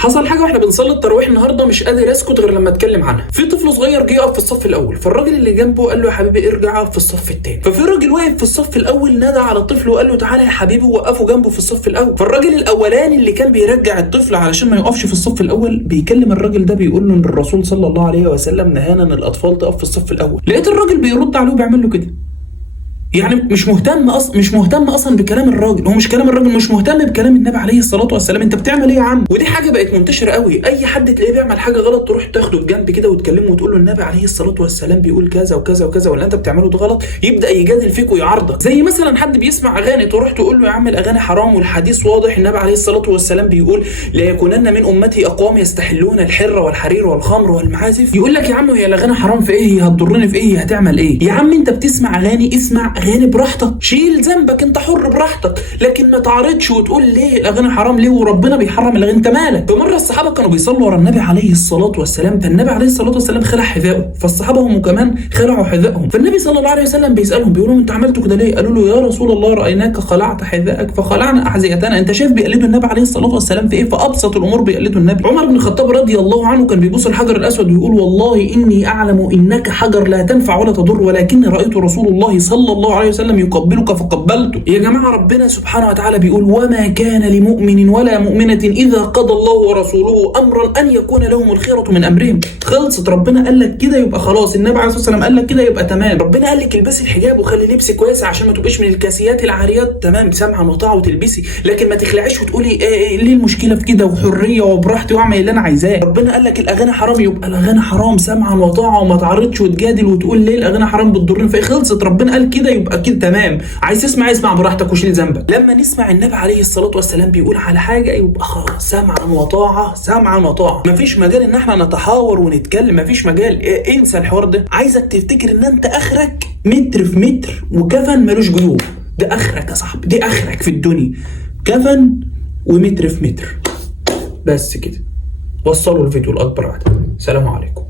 حصل حاجه واحنا بنصلي التراويح النهارده مش قادر اسكت غير لما اتكلم عنها. في طفل صغير جه يقف في الصف الاول، فالراجل اللي جنبه قال له يا حبيبي ارجع اقف في الصف الثاني. ففي راجل واقف في الصف الاول نادى على الطفل وقال له تعالى يا حبيبي وقفه جنبه في الصف الاول. فالراجل الاولاني اللي كان بيرجع الطفل علشان ما يقفش في الصف الاول بيكلم الراجل ده بيقول له ان الرسول صلى الله عليه وسلم نهانا ان الاطفال تقف في الصف الاول. لقيت الراجل بيرد عليه وبيعمل له كده، يعني مش مهتم اصلا بكلام الراجل، هو مش كلام الراجل، مش مهتم بكلام النبي عليه الصلاه والسلام. انت بتعمل ايه يا عم؟ ودي حاجه بقت منتشره قوي، اي حد تلاقيه بيعمل حاجه غلط تروح تاخده بجنب كده وتكلمه وتقول له النبي عليه الصلاه والسلام بيقول كذا وكذا وكذا ولا انت بتعمله ده غلط، يبدا يجادل فيك ويعارضك. زي مثلا حد بيسمع اغاني تروح تقول له يا عم الاغاني حرام والحديث واضح، النبي عليه الصلاه والسلام بيقول لا يكونن من امتي اقوام يستحلون الحر والحرير والخمر والمعازف. يقول لك يا عم هي الاغاني حرام في ايه؟ هي هتضرني في ايه؟ هتعمل ايه؟ يا عم انت بتسمع اغاني، اسمع اغاني براحتك، شيل ذنبك، انت حر براحتك، لكن ما تعرضش وتقول ليه الاغاني حرام، ليه وربنا بيحرم الاغاني، انت مالك؟ فمره الصحابه كانوا بيصلوا ورا النبي عليه الصلاه والسلام، فالنبي عليه الصلاه والسلام خلع حذائه، فالصحابه هم كمان خلعوا حذائهم، فالنبي صلى الله عليه وسلم بيسالهم بيقول لهم انتوا عملتوا كده ليه؟ قالوا له يا رسول الله رايناك خلعت حذائك فخلعنا احذيتنا. انت شايف بيقلدوا النبي عليه الصلاه والسلام في ايه؟ في ابسط الامور بيقلدوا النبي. عمر بن الخطاب رضي الله عنه كان بيبوس الحجر الاسود ويقول والله اني اعلم انك حجر لا تنفع ولا تضر ولكني رايت رسول الله صلى الله عليه وسلم يقبلك فقبلته. يا جماعه ربنا سبحانه وتعالى بيقول وما كان لمؤمن ولا مؤمنه اذا قضى الله ورسوله امرا ان يكون لهم الخيره من امرهم. خلصت، ربنا قال لك كده يبقى خلاص، النبي عليه الصلاه والسلام قال لك كده يبقى تمام، ربنا قال لك البسي الحجاب وخلي لبسك واسع عشان ما تبقيش من الكاسيات العاريات، تمام سمعا وطاعه وتلبسي، لكن ما تخلعيش وتقولي ليه المشكله في كده وحريه وبراحتي واعمل اللي انا عايزاه. ربنا قال لك الاغاني حرام يبقى الاغاني حرام سمعا وطاعه، وما تعرضش وتجادل وتقول ليه الاغاني حرام بتضرني في ايه. خلصت، ربنا قال كده يبقى كده تمام، عايز تسمع اسمع براحتك وشيل ذنبك. لما نسمع النبي عليه الصلاه والسلام بيقول على حاجه يبقى خلاص سمعا وطاعه سمعا وطاعه، مفيش مجال ان احنا نتحاور ونتكلم، مفيش مجال، انسى الحوار ده. عايزك تفتكر ان انت اخرك متر في متر وكفن ملوش جيوب، ده اخرك يا صاحبي، دي اخرك في الدنيا، كفن ومتر في متر بس كده. وصلوا الفيديو لاكبر عدد. سلام عليكم.